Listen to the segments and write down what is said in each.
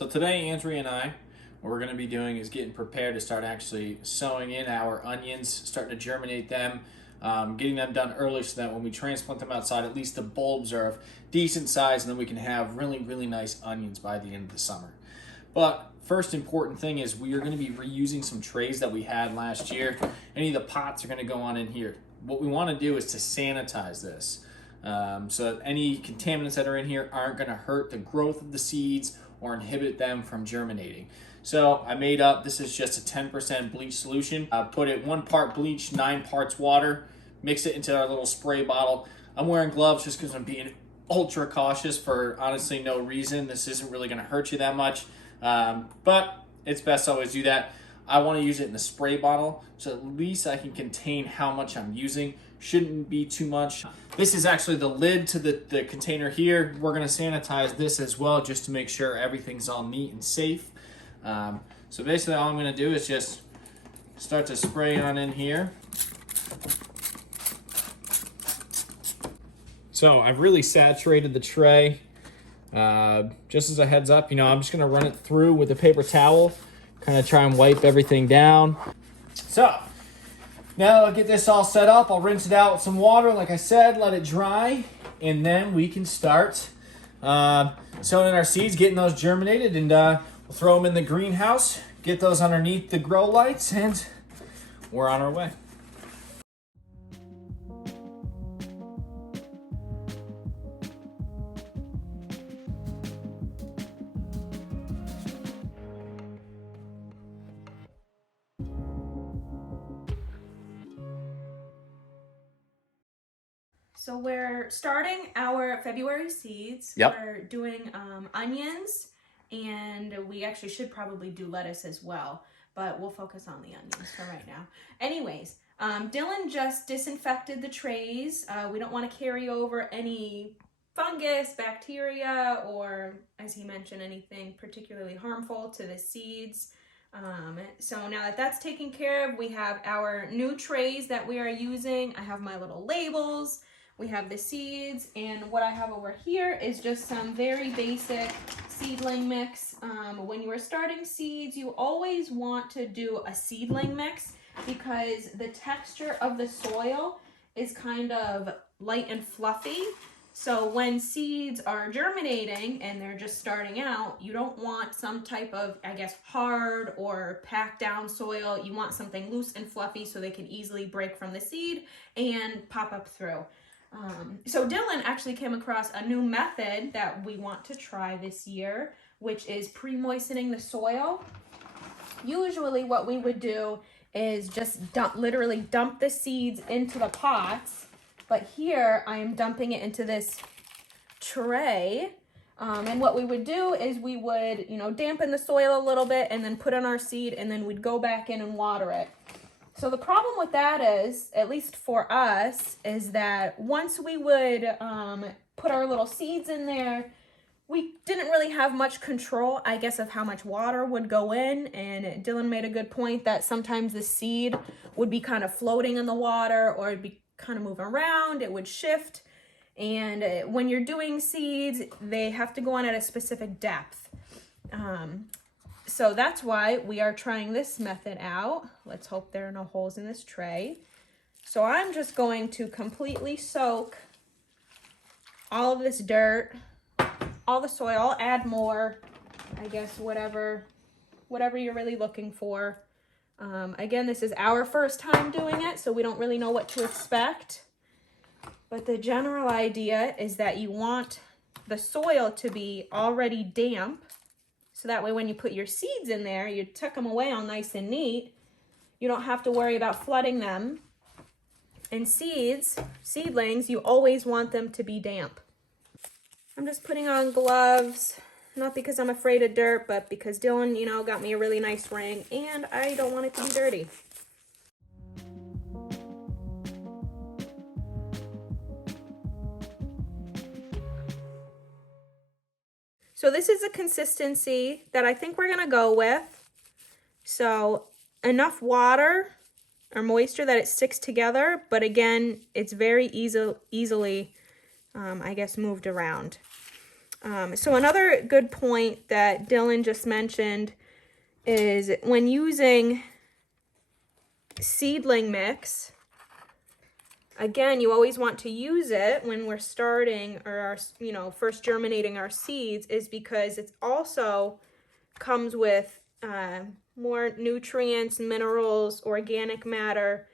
So today, Andrea and I, what we're going to be doing is getting prepared to start actually sowing in our onions, starting to germinate them, getting them done early so that when we transplant them outside, at least the bulbs are of decent size, and then we can have really, really nice onions by the end of the summer. But first important thing is we are going to be reusing some trays that we had last year. Any of the pots are going to go on in here. What we want to do is to sanitize this so that any contaminants that are in here aren't going to hurt the growth of the seeds or inhibit them from germinating. So I made up, this is just a 10% bleach solution. I put it 1 part bleach, 9 parts water, mix it into our little spray bottle. I'm wearing gloves just because I'm being ultra cautious for honestly no reason. This isn't really going to hurt you that much, but it's best to always do that. I want to use it in a spray bottle so at least I can contain how much I'm using. Shouldn't be too much. This is actually the lid to the container here. We're going to sanitize this as well just to make sure everything's all neat and safe. So basically all I'm going to do is just start to spray on in here. So I've really saturated the tray. Just as a heads up, I'm just going to run it through with a paper towel, kind of try and wipe everything down. So now I'll get this all set up. I'll rinse it out with some water, like I said, let it dry, and then we can start sowing in our seeds, getting those germinated, and we'll throw them in the greenhouse, get those underneath the grow lights, and we're on our way. So we're starting our February seeds. Yep. We're doing onions, and we actually should probably do lettuce as well, but we'll focus on the onions for right now. Anyways, Dylan just disinfected the trays. We don't want to carry over any fungus, bacteria, or, as he mentioned, anything particularly harmful to the seeds. So now that that's taken care of, we have our new trays that we are using. I have my little labels. We have the seeds, and what I have over here is just some very basic seedling mix. When you are starting seeds, you always want to do a seedling mix because the texture of the soil is kind of light and fluffy. So when seeds are germinating and they're just starting out, you don't want some type of, hard or packed down soil. You want something loose and fluffy so they can easily break from the seed and pop up through. So Dylan actually came across a new method that we want to try this year, which is pre-moistening the soil. Usually what we would do is just literally dump the seeds into the pots, but here I am dumping it into this tray. And what we would do is we would, dampen the soil a little bit and then put in our seed, and then we'd go back in and water it. So the problem with that is, at least for us, is that once we would put our little seeds in there, we didn't really have much control, of how much water would go in. And Dylan made a good point that sometimes the seed would be kind of floating in the water, or it'd be kind of moving around, it would shift. And when you're doing seeds, they have to go on at a specific depth. So that's why we are trying this method out. Let's hope there are no holes in this tray. So I'm just going to completely soak all of this dirt, all the soil. I'll add more, whatever you're really looking for. Again, this is our first time doing it, so we don't really know what to expect. But the general idea is that you want the soil to be already damp, so that way when you put your seeds in there, you tuck them away all nice and neat. You don't have to worry about flooding them. And seedlings, you always want them to be damp. I'm just putting on gloves, not because I'm afraid of dirt, but because Dylan, got me a really nice ring, and I don't want it to be dirty. So this is a consistency that I think we're going to go with. So enough water or moisture that it sticks together, but again, it's very easily, moved around. So another good point that Dylan just mentioned is when using seedling mix, again, you always want to use it when we're starting or first germinating our seeds, is because it also comes with more nutrients, minerals, organic matter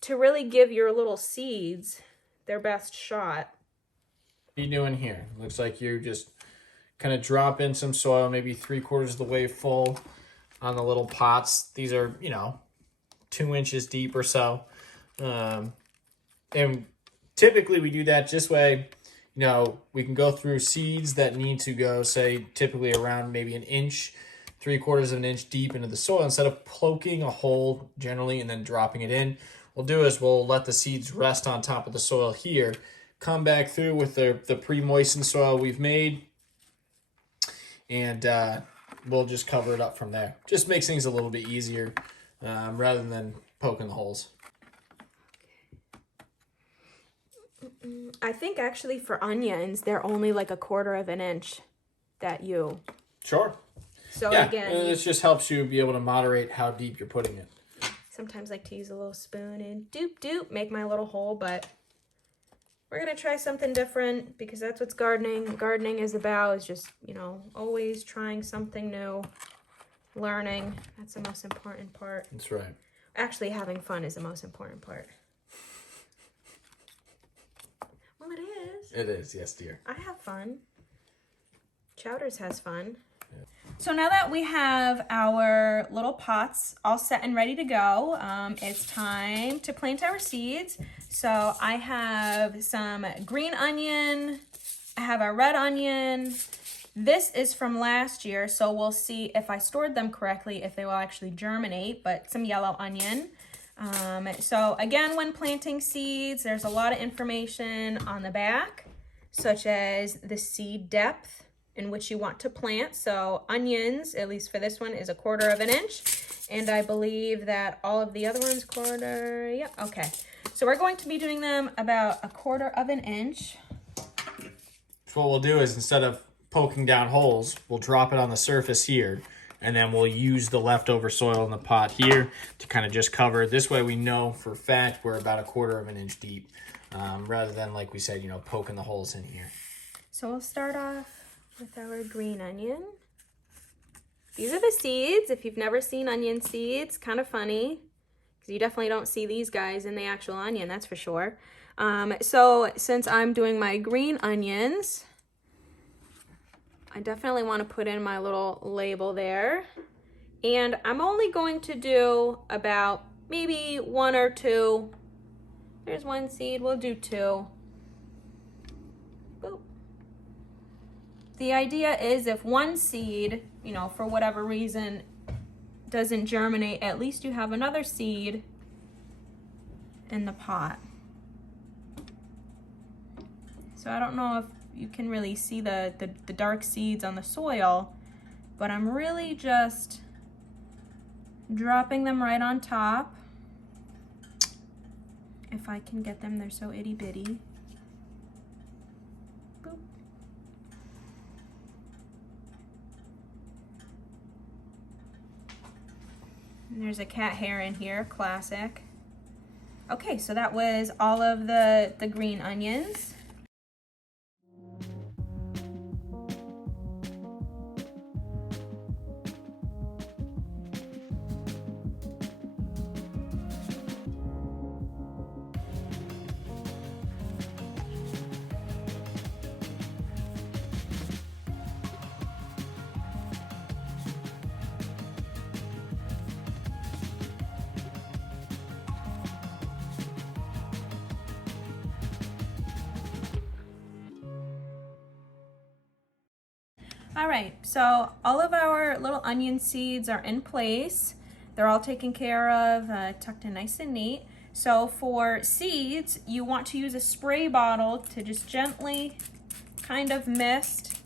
to really give your little seeds their best shot. What are you doing here? Looks like you just kind of drop in some soil, maybe 3/4 of the way full on the little pots. These are, 2 inches deep or so. And typically we do that just way, we can go through seeds that need to go, say, typically around maybe an inch, 3/4 of an inch deep into the soil. Instead of poking a hole generally and then dropping it in, what we'll do is we'll let the seeds rest on top of the soil here, come back through with the pre-moistened soil we've made, and we'll just cover it up from there. Just makes things a little bit easier rather than poking the holes. I think actually for onions, they're only like 1/4 of an inch that you... Sure. So yeah, again... this just helps you be able to moderate how deep you're putting it. Sometimes I like to use a little spoon and doop, make my little hole, but we're going to try something different because that's what's gardening is about, is just, always trying something new, learning. That's the most important part. That's right. Actually, having fun is the most important part. Well, it is. It is, yes, dear. I have fun. Chowders has fun. Yeah. So now that we have our little pots all set and ready to go, it's time to plant our seeds. So I have some green onion, I have a red onion. This is from last year, so we'll see if I stored them correctly, if they will actually germinate, but some yellow onion. So again, when planting seeds, there's a lot of information on the back, such as the seed depth in which you want to plant. So onions, at least for this one, is 1/4 of an inch. And I believe that all of the other ones, 1/4, yeah, okay. So we're going to be doing them about 1/4 of an inch. So what we'll do is, instead of poking down holes, we'll drop it on the surface here, and then we'll use the leftover soil in the pot here to kind of just cover. This way we know for a fact we're about 1/4 of an inch deep, rather than, like we said, poking the holes in here. So we'll start off with our green onion. These are the seeds. If you've never seen onion seeds, kind of funny, because you definitely don't see these guys in the actual onion, that's for sure. So since I'm doing my green onions, I definitely want to put in my little label there. And I'm only going to do about maybe 1 or 2. There's 1 seed, we'll do 2. Boop. The idea is if 1 seed, for whatever reason, doesn't germinate, at least you have another seed in the pot. So I don't know if you can really see the dark seeds on the soil, but I'm really just dropping them right on top. If I can get them, they're so itty bitty. Boop. And there's a cat hair in here, classic. Okay, so that was all of the green onions. All right, so all of our little onion seeds are in place. They're all taken care of, tucked in nice and neat. So for seeds, you want to use a spray bottle to just gently kind of mist,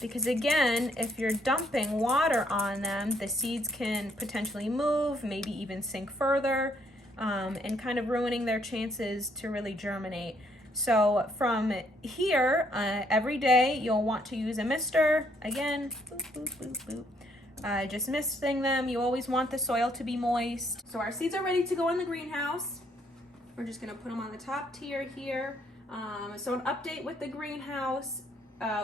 because again, if you're dumping water on them, the seeds can potentially move, maybe even sink further, and kind of ruining their chances to really germinate. So from here, every day you'll want to use a mister. Again, boop, boop, boop, boop. Just misting them. You always want the soil to be moist. So our seeds are ready to go in the greenhouse. We're just gonna put them on the top tier here. So an update with the greenhouse.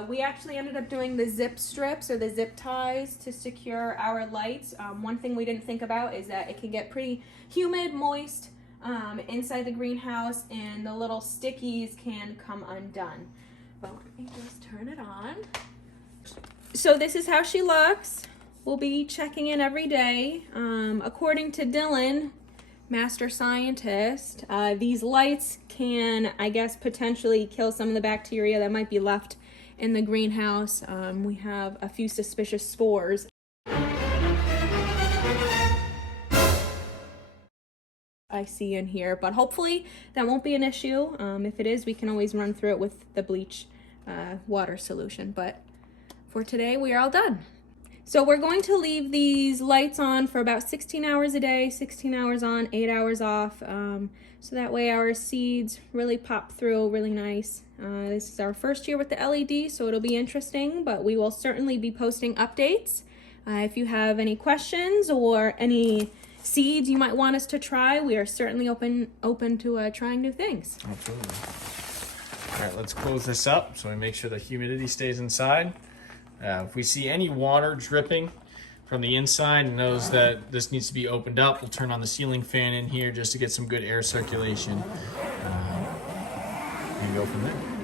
We actually ended up doing the zip strips or the zip ties to secure our lights. One thing we didn't think about is that it can get pretty humid, moist inside the greenhouse, and the little stickies can come undone. But let me just turn it on. So this is how she looks. We'll be checking in every day. According to Dylan, master scientist, these lights can, I guess, potentially kill some of the bacteria that might be left in the greenhouse. We have a few suspicious spores. I see in here, but hopefully that won't be an issue. If it is, we can always run through it with the bleach water solution. But for today, we are all done. So we're going to leave these lights on for about 16 hours a day, 16 hours on, 8 hours off. So that way our seeds really pop through really nice. This is our first year with the LED, so it'll be interesting, but we will certainly be posting updates. If you have any questions or any seeds you might want us to try, we are certainly open to trying new things. Absolutely. All right, let's close this up so we make sure the humidity stays inside. If we see any water dripping from the inside and knows that this needs to be opened up, we'll turn on the ceiling fan in here just to get some good air circulation and go from there.